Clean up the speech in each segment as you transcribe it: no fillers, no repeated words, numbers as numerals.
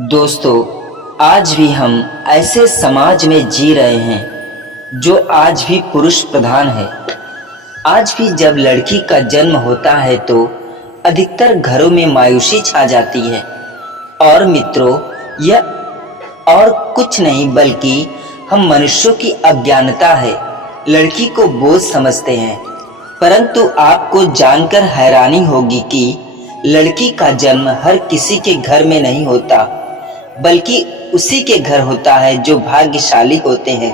दोस्तों, आज भी हम ऐसे समाज में जी रहे हैं जो आज भी पुरुष प्रधान है। आज भी जब लड़की का जन्म होता है तो अधिकतर घरों में मायूसी छा जाती है। और मित्रों, यह और कुछ नहीं बल्कि हम मनुष्यों की अज्ञानता है। लड़की को बोझ समझते हैं, परंतु आपको जानकर हैरानी होगी कि लड़की का जन्म हर किसी के घर में नहीं होता, बल्कि उसी के घर होता है जो भाग्यशाली होते हैं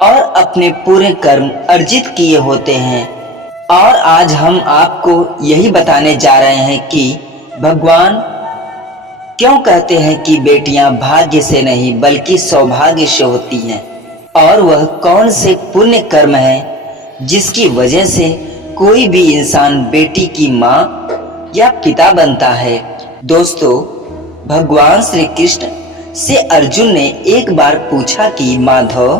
और अपने पूरे कर्म अर्जित किए होते हैं। और आज हम आपको यही बताने जा रहे हैं कि भगवान क्यों कहते हैं कि बेटियां भाग्य से नहीं बल्कि सौभाग्य से होती हैं, और वह कौन से पुण्य कर्म है जिसकी वजह से कोई भी इंसान बेटी की माँ या पिता बनता है। दोस्तों, भगवान श्री कृष्ण से अर्जुन ने एक बार पूछा कि माधव,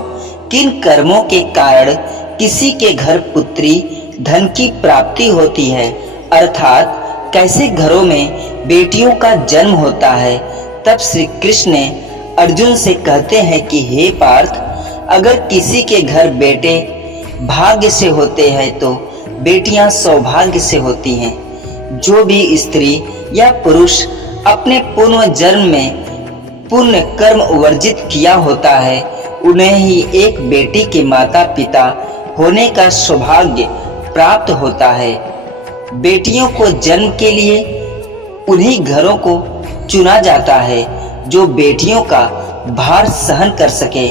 किन कर्मों के कारण किसी के घर पुत्री धन की प्राप्ति होती है, अर्थात कैसे घरों में बेटियों का जन्म होता है। तब श्री कृष्ण ने अर्जुन से कहते हैं कि हे पार्थ, अगर किसी के घर बेटे भाग्य से होते हैं तो बेटियां सौभाग्य से होती हैं। जो भी स्त्री या पुरुष अपने पूर्व जन्म में पुण्य कर्म वर्जित किया होता है, उन्हें ही एक बेटी के माता पिता होने का सौभाग्य प्राप्त होता है। बेटियों को जन्म के लिए उन्हीं घरों को चुना जाता है जो बेटियों का भार सहन कर सके,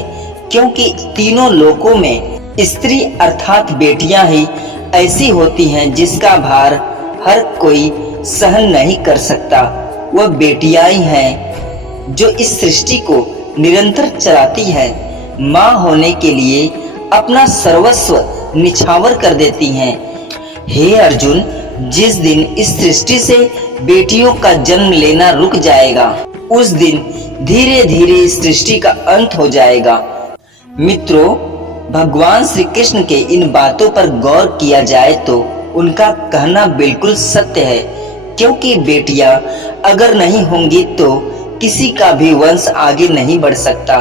क्योंकि तीनों लोकों में स्त्री अर्थात बेटियां ही ऐसी होती हैं जिसका भार हर कोई सहन नहीं कर सकता। वह बेटियां ही हैं जो इस सृष्टि को निरंतर चलाती है। माँ होने के लिए अपना सर्वस्व निछावर कर देती हैं। हे अर्जुन, जिस दिन इस सृष्टि से बेटियों का जन्म लेना रुक जाएगा, उस दिन धीरे धीरे इस सृष्टि का अंत हो जाएगा। मित्रों, भगवान श्री कृष्ण के इन बातों पर गौर किया जाए तो उनका कहना बिल्कुल सत्य है, क्योंकि बेटियां अगर नहीं होंगी तो किसी का भी वंश आगे नहीं बढ़ सकता।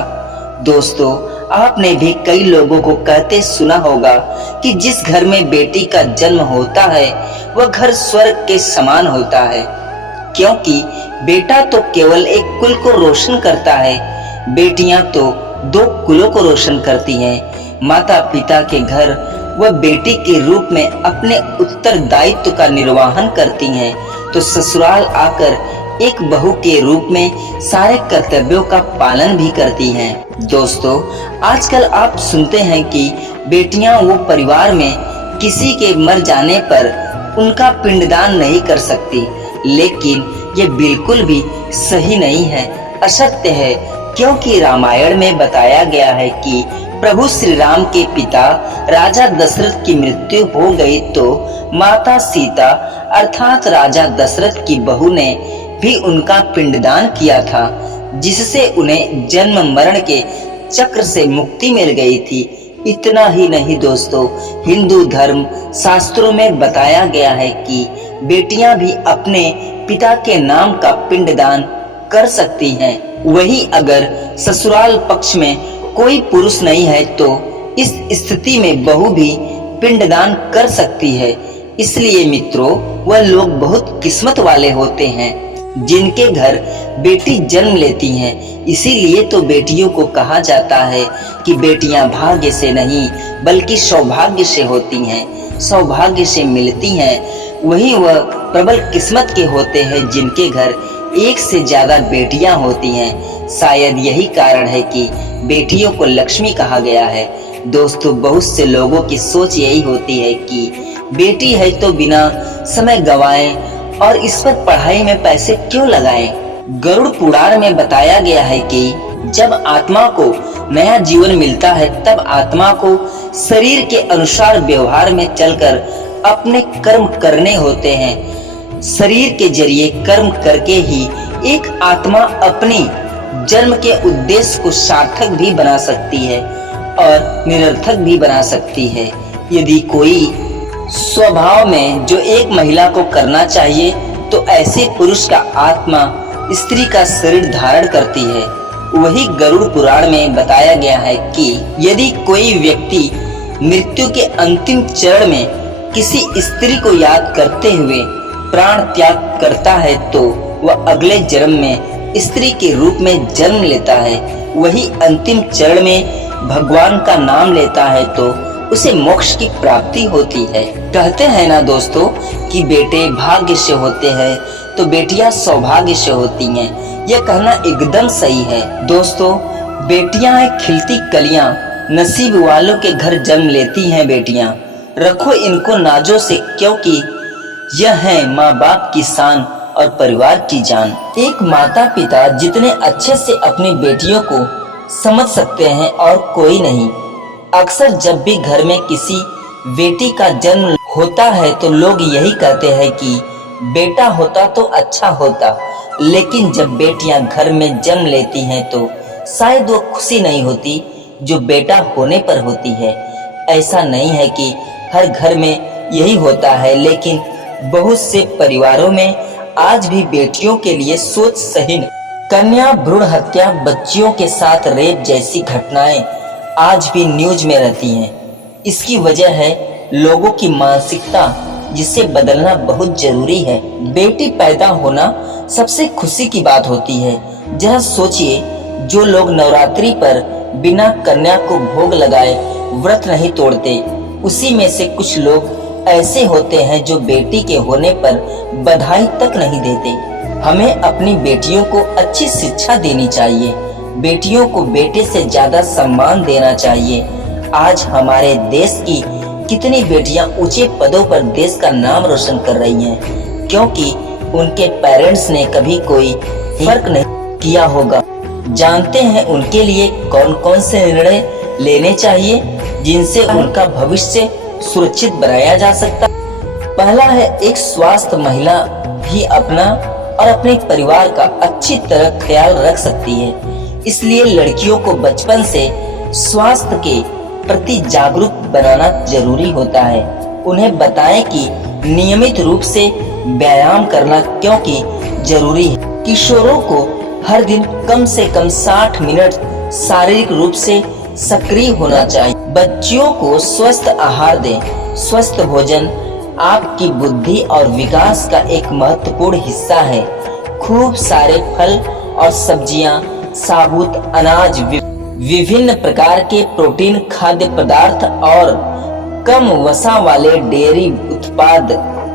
दोस्तों, आपने भी कई लोगों को कहते सुना होगा कि जिस घर में बेटी का जन्म होता है वह घर स्वर्ग के समान होता है, क्योंकि बेटा तो केवल एक कुल को रोशन करता है, बेटियां तो दो कुलों को रोशन करती हैं। माता पिता के घर वह बेटी के रूप में अपने उत्तरदायित्व का निर्वहन करती हैं, तो ससुराल आकर एक बहू के रूप में सारे कर्तव्यों का पालन भी करती हैं। दोस्तों, आजकल आप सुनते हैं कि बेटियां वो परिवार में किसी के मर जाने पर उनका पिंडदान नहीं कर सकती, लेकिन ये बिल्कुल भी सही नहीं है, असत्य है। क्योंकि रामायण में बताया गया है कि प्रभु श्री राम के पिता राजा दशरथ की मृत्यु हो गई तो माता सीता अर्थात राजा दशरथ की बहू ने भी उनका पिंडदान किया था, जिससे उन्हें जन्म मरण के चक्र से मुक्ति मिल गई थी। इतना ही नहीं दोस्तों, हिंदू धर्म शास्त्रों में बताया गया है कि बेटियां भी अपने पिता के नाम का पिंडदान कर सकती हैं। वही अगर ससुराल पक्ष में कोई पुरुष नहीं है तो इस स्थिति में बहू भी पिंडदान कर सकती है। इसलिए मित्रों, वह लोग बहुत किस्मत वाले होते हैं जिनके घर बेटी जन्म लेती हैं। इसीलिए तो बेटियों को कहा जाता है कि बेटियां भाग्य से नहीं बल्कि सौभाग्य से होती हैं, सौभाग्य से मिलती हैं। वही वह प्रबल किस्मत के होते हैं जिनके घर एक से ज्यादा बेटियां होती हैं। शायद यही कारण है कि बेटियों को लक्ष्मी कहा गया है। दोस्तों, बहुत से लोगों की सोच यही होती है कि बेटी है तो बिना समय गवाएं और इस पर पढ़ाई में पैसे क्यों लगाएं। गरुड़ पुराण में बताया गया है कि जब आत्मा को नया जीवन मिलता है तब आत्मा को शरीर के अनुसार व्यवहार में चलकर अपने कर्म करने होते हैं। शरीर के जरिए कर्म करके ही एक आत्मा अपनी जन्म के उद्देश्य को सार्थक भी बना सकती है और निरर्थक भी बना सकती है। यदि कोई स्वभाव में जो एक महिला को करना चाहिए तो ऐसे पुरुष का आत्मा स्त्री का शरीर धारण करती है। वही गरुड़ पुराण में बताया गया है कि यदि कोई व्यक्ति मृत्यु के अंतिम चरण में किसी स्त्री को याद करते हुए प्राण त्याग करता है तो वह अगले जन्म में स्त्री के रूप में जन्म लेता है। वही अंतिम चरण में भगवान का नाम लेता है तो उसे मोक्ष की प्राप्ति होती है। कहते हैं ना दोस्तों कि बेटे भाग्य से होते हैं तो बेटियां सौभाग्य से होती हैं। यह कहना एकदम सही है दोस्तों। बेटियां हैं खिलती कलियां, नसीब वालों के घर जन्म लेती हैं बेटियां। रखो इनको नाजों से, क्योंकि यह है माँ बाप की शान और परिवार की जान। एक माता पिता जितने अच्छे से अपनी बेटियों को समझ सकते हैं और कोई नहीं। अक्सर जब भी घर में किसी बेटी का जन्म होता है तो लोग यही कहते हैं कि बेटा होता तो अच्छा होता, लेकिन जब बेटियां घर में जन्म लेती हैं तो शायद वो खुशी नहीं होती जो बेटा होने पर होती है। ऐसा नहीं है कि हर घर में यही होता है, लेकिन बहुत से परिवारों में आज भी बेटियों के लिए सोच सही नहीं। कन्या भ्रूण हत्या, बच्चियों के साथ रेप जैसी घटनाएं आज भी न्यूज में रहती हैं। इसकी वजह है लोगों की मानसिकता, जिसे बदलना बहुत जरूरी है। बेटी पैदा होना सबसे खुशी की बात होती है। जरा सोचिए, जो लोग नवरात्रि पर बिना कन्या को भोग लगाए व्रत नहीं तोड़ते, उसी में से कुछ लोग ऐसे होते हैं जो बेटी के होने पर बधाई तक नहीं देते। हमें अपनी बेटियों को अच्छी शिक्षा देनी चाहिए। बेटियों को बेटे से ज्यादा सम्मान देना चाहिए। आज हमारे देश की कितनी बेटियां ऊंचे पदों पर देश का नाम रोशन कर रही हैं, क्योंकि उनके पेरेंट्स ने कभी कोई फर्क नहीं किया होगा। जानते हैं उनके लिए कौन कौन से निर्णय लेने चाहिए जिनसे उनका भविष्य सुरक्षित बनाया जा सकता। पहला है, एक स्वस्थ महिला भी अपना और अपने परिवार का अच्छी तरह ख्याल रख सकती है। इसलिए लड़कियों को बचपन से स्वास्थ्य के प्रति जागरूक बनाना जरूरी होता है। उन्हें बताएं कि नियमित रूप से व्यायाम करना क्योंकि जरूरी है। किशोरों को हर दिन कम से कम 60 मिनट शारीरिक रूप से सक्रिय होना चाहिए। बच्चियों को स्वस्थ आहार दें। स्वस्थ भोजन आपकी बुद्धि और विकास का एक महत्वपूर्ण हिस्सा है। खूब सारे फल और सब्जियां, साबुत अनाज, विभिन्न प्रकार के प्रोटीन खाद्य पदार्थ और कम वसा वाले डेयरी उत्पाद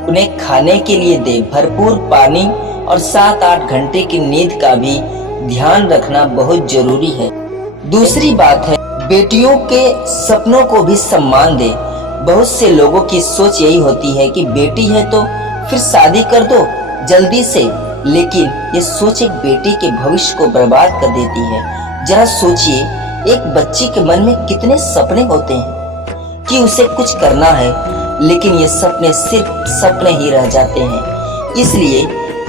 उन्हें खाने के लिए दे। भरपूर पानी और 7-8 घंटे की नींद का भी ध्यान रखना बहुत जरूरी है। दूसरी बात है, बेटियों के सपनों को भी सम्मान दे। बहुत से लोगों की सोच यही होती है कि बेटी है तो फिर शादी कर दो जल्दी से, लेकिन ये सोच एक बेटी के भविष्य को बर्बाद कर देती है। जरा सोचिए, एक बच्ची के मन में कितने सपने होते हैं कि उसे कुछ करना है, लेकिन ये सपने सिर्फ सपने ही रह जाते हैं। इसलिए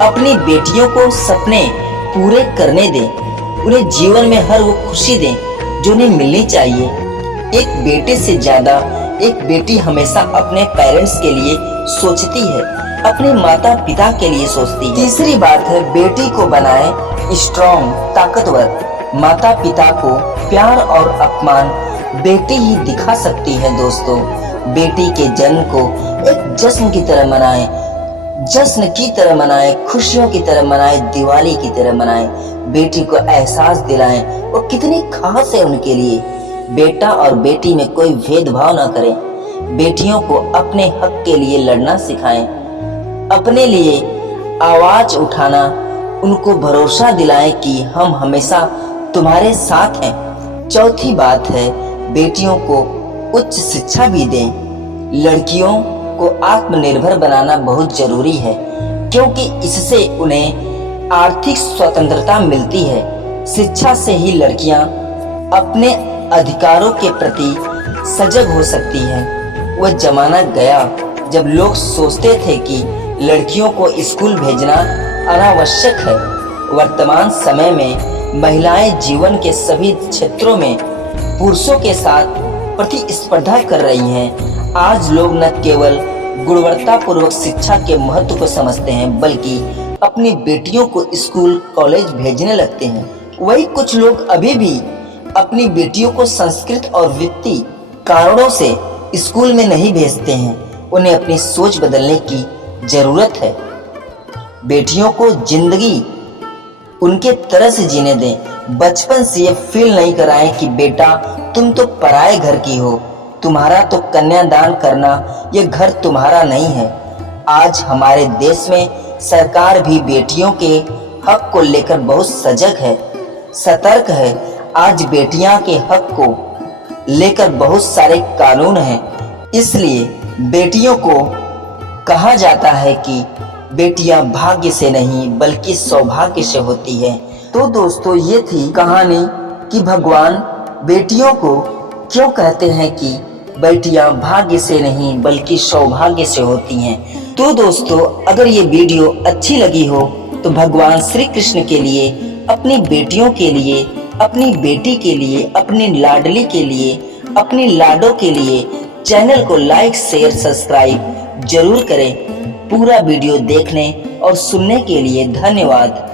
अपनी बेटियों को सपने पूरे करने दें। उन्हें जीवन में हर वो खुशी दें जो उन्हें मिलनी चाहिए। एक बेटे से ज्यादा एक बेटी हमेशा अपने पेरेंट्स के लिए सोचती है, अपने माता पिता के लिए सोचती है। तीसरी बात है, बेटी को बनाए स्ट्रॉन्ग, ताकतवर। माता पिता को प्यार और अपमान बेटी ही दिखा सकती है दोस्तों। बेटी के जन्म को एक जश्न की तरह मनाएं, जश्न की तरह मनाएं, खुशियों की तरह मनाएं, दिवाली की तरह मनाएं। बेटी को एहसास दिलाएं वो कितनी खास है उनके लिए। बेटा और बेटी में कोई भेदभाव ना करें। बेटियों को अपने हक के लिए लड़ना सिखाएं, अपने लिए आवाज उठाना, उनको भरोसा दिलाएं कि हम हमेशा तुम्हारे साथ हैं। चौथी बात है, बेटियों को उच्च शिक्षा भी दें। लड़कियों को आत्मनिर्भर बनाना बहुत जरूरी है, क्योंकि इससे उन्हें आर्थिक स्वतंत्रता मिलती है। शिक्षा से ही लड़कियां अपने अधिकारों के प्रति सजग हो सकती हैं। वह जमाना गया जब लोग सोचते थे कि लड़कियों को स्कूल भेजना अनावश्यक है। वर्तमान समय में महिलाएं जीवन के सभी क्षेत्रों में पुरुषों के साथ प्रतिस्पर्धा कर रही हैं। आज लोग न केवल गुणवत्तापूर्वक शिक्षा के महत्व को समझते हैं, बल्कि अपनी बेटियों को स्कूल कॉलेज भेजने लगते हैं, वही कुछ लोग अभी भी अपनी बेटियों को संस्कृत और वित्तीय कारणों से स्कूल में नहीं भेजते हैं। उन्हें अपनी सोच बदलने की जरूरत है। बेटियों को जिंदगी उनके तरह से जीने दें। बचपन से ये फील नहीं कराएं कि बेटा तुम तो पराए घर की हो, तुम्हारा तो कन्यादान करना, ये घर तुम्हारा नहीं है। आज हमारे देश में सरकार भी बेटियों के हक को लेकर बहुत सजग है, सतर्क है। आज बेटियां के हक को लेकर बहुत सारे कानून हैं। इसलिए बेटियों को कहा जाता है कि बेटियां भाग्य से नहीं बल्कि सौभाग्य से होती है। तो दोस्तों, ये थी कहानी कि भगवान बेटियों को क्यों कहते हैं कि बेटियां भाग्य से नहीं बल्कि सौभाग्य से होती हैं। तो दोस्तों, अगर ये वीडियो अच्छी लगी हो तो भगवान श्री कृष्ण के लिए, अपनी बेटियों के लिए, अपनी बेटी के लिए, अपनी लाडली के लिए, अपनी लाडों के लिए चैनल को लाइक शेयर सब्सक्राइब जरूर करें। पूरा वीडियो देखने और सुनने के लिए धन्यवाद।